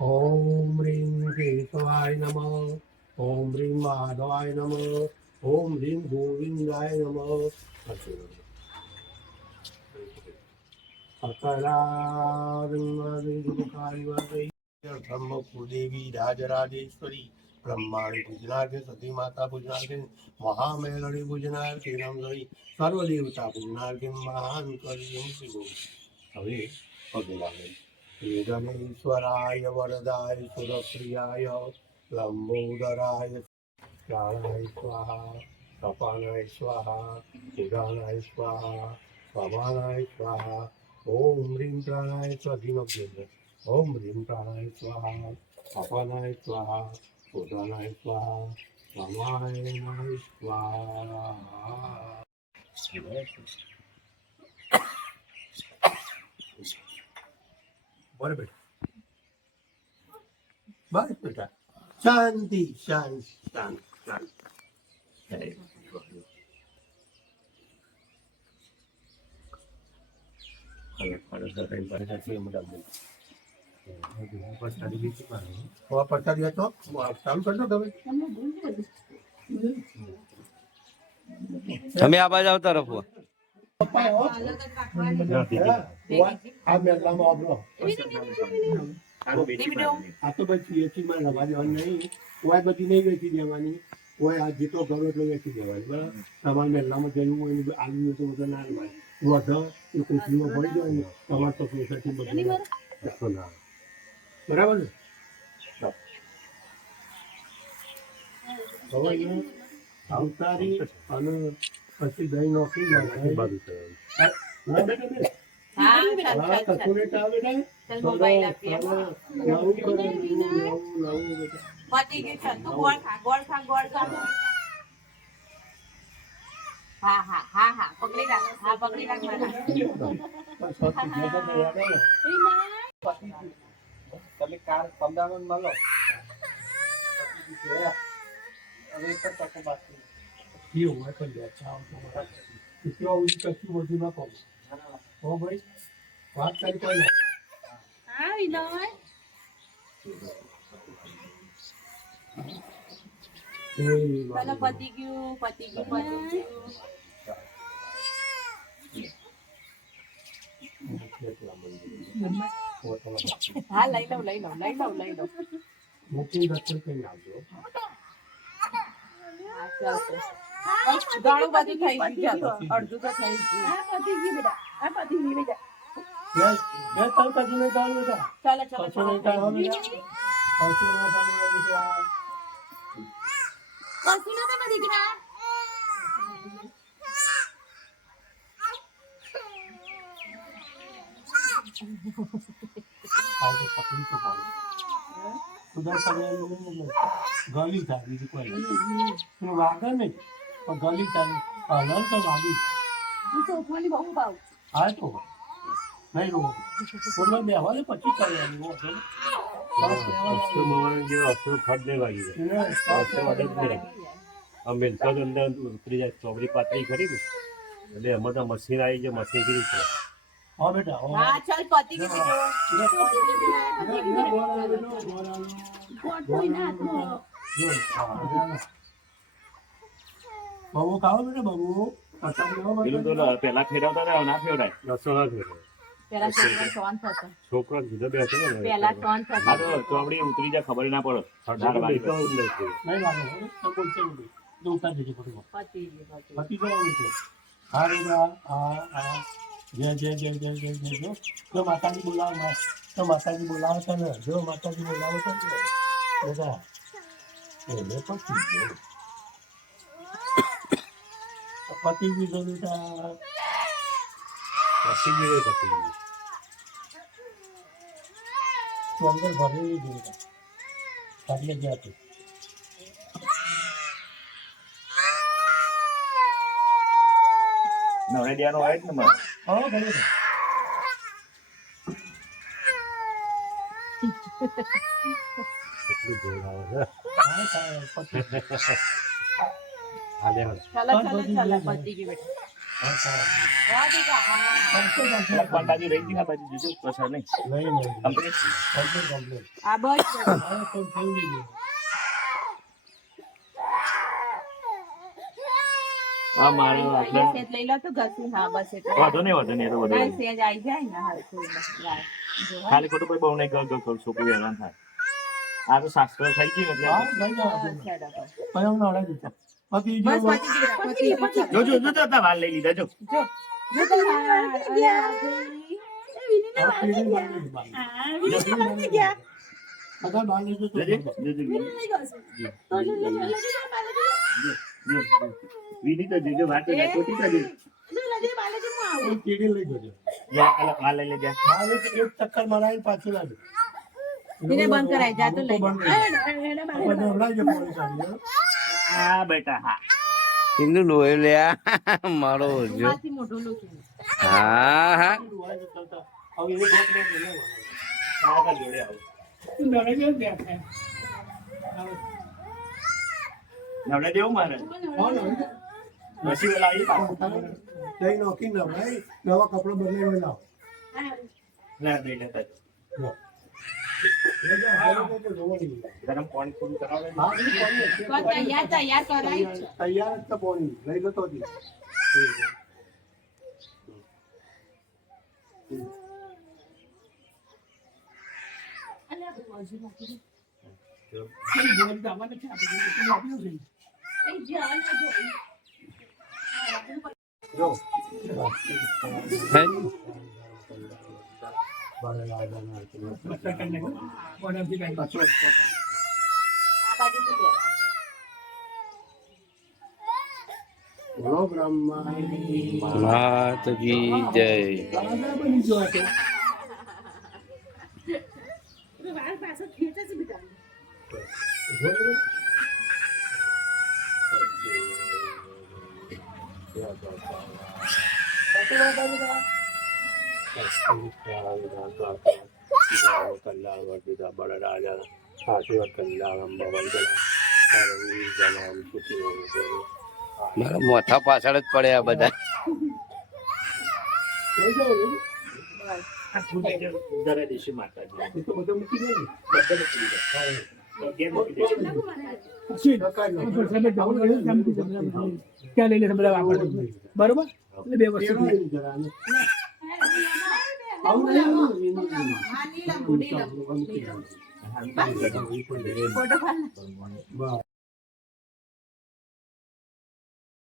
ओम ह्रीं केशवाय नमः। ओम ह्रीं माधवाय नमः। ओम ह्रीं गोविंदाय नमः। ब्रह्मकुदेवी राजराजेश्वरी ब्रह्माणी पूजनार्थे सती माता पूजनार्थे महामेलड़ी पूजनार्थे नम सर्वदेवता पूजनार्थे महान करियम शिवो હવે પગે લાગે ગણેશ્વરાય વરદાય સુરપ્રિયાય લંબોદરાય प्राणाय स्वाहा कपानाय स्वाहा उदानाय स्वाहा स्वामानाय स्वाहा ओम ह्रीं प्राणाय स्वाधीनोग्य ओम ह्रीं प्राणाय स्वाहा कपानाय स्वाहा उदानाय स्वाहा स्वामानाय स्वाहा बोल बेटा बस बेटा शांति शांति शांति તમે આ બાજુ આવતા રહો આ તો પછી વેચી માં રવાની નહીં કોઈ બધી નહીં વેચી દેવાની કોઈ આ જેટલો ઘરો એટલો વેચી દેવાની બરાબર તમારે મહેલામાં જવું હોય આલુ તો બધા ના લેવાય વધો એ કોથળીમાં ભરી જાય ને તમારે તો સોસાયટી બધું ના બરાબર ને હવે અવતારી અને પછી દહીં નોખી બાજુ તમે કાર પંદાવન મળો વાત કરી કોઈ પતી ગયું હા લઈ લઉં મોટી દર્શન કરી આવજો ઘણું બધું થઈ ગયું અડધું તો થઈ ગલી થાય બીજું કોઈ વાગે નહીં પણ ગલી થાય હલન તો વાગી બહુ ભાવ હા તો નહીં રો બોલો બેવા ને પછી કરવાની ઉતરી જાય ચોકડી પાતળી કરી ને એટલે એમાં તો મશીન આવી જાય મશીન કીધી છે હા બેટા હા ચાલ પતી ગયું બબુ ખાવો બેટા બબુ પેલું તો પેલા ફેરવતા હતા ના ફેવરાય રસોડા છોકરો જુદો બે હતો ને ચોપડી ઉતરી જાય ખબર ના પડે માતાજી બોલાવો તો માતાજી બોલાવો છે ને જો માતાજી બોલાવો છે ને બધા એને પતિ બી બેટા અંદર ભરેલી જોઈતા એટલે ગયા તું નવરે દેવાનો હોય જ ને મારે. હા ભલે કેટલું જોર આવે છે. હા સાહેબ પછી હા લે હાલ. ચાલો ચાલો ચાલો પતી ગઈ બેટા હા સાહેબ વાહ બેટા હા. પેલા કોણ બાજુ રહી ગઈ ને આ બાજુ જોજો પ્રસાદ નહીં નહીં નહીં કમ્પ્લીટ. કમ્પ્લીટ આ બસ હા તો થઈ ગયું હા મારે અહીંયા સેજ લઈ લો તો ઘસી હા બસ એટલે વાંધો નહીં એ તો વધુ ના નહીં. સેજ આવી જાય ને હા કોઈ નથી લાય. જો હા. ખાલી ખોટું કોઈ બહુ નહીં ગળ છોકરું હેરાન થાય. આ તો શાસ્ત્ર થઈ ગયું હા એટલે લઈ જાઓ બસ હેડો તો. પછી અમને અડાઈ દીધા પછી જો બસ પતી ગઈ બેટા, પતી ગઈ, પતી ગઈ. જોજો જોજો હતા વાર લઈ લીધા જો. જો જો તો હા, અરે આ ગઈ. હા પીડી બાંધી ગયા. અગર બાંધી તો જોજો જોજો વિધિ તો જોજો વાત તો ખોટી તો જોજો. કોઈ કીડી લઈ જજો જા અલા વાર લઈ લેજે. બારે એક ચક્કર મરાઈને પાછી લાગે એને બંધ કરાય જા તો લઈ જા. પછી હમણાં જ પોલીસ આવી ગયો હા બેટા હા. કેટલું લોહી લ્યા મારો જો માંથી મોઢું લૂછું. હા હા હવે એ ગોત ને આ જોડે આવો. નવડે દેવું મારે પછી ઓલા આવી પાછું દહીં નોખી ના ભાઈ નવા કપડા બદલાઈ લાવ ના દઈ લેતા ગરમ પાણી થોડું કરાવે ને. તો તૈયાર કરાય છે. તૈયાર જ તો પોણી લઈ જતો હતી જો આ બાજુથી પહેલા. બોલો બ્રહ્મા માત કી જય રાજા બની ગયો હતો મારા મોથા પાછળ જ પડ્યા બધા લઈ જાઓ લઈ આ થોડી જે દરે દેશી માતાજી જાઓ. એ તો બધું મૂકી દે ને બધા મૂકી દીધા. કેમ મૂકી દીધા? ક્યાં લઈને તમે બધા વાપરજો બરોબર એટલે 2 વર્ષ તેડો એની જરા ને. આવું નહીં, આવું નહીં, આવું નહીં. હા, નીલમ, નીલમ. મૂકી દે. હા, મૂકી દીધા. ફોટો પાડ. બસ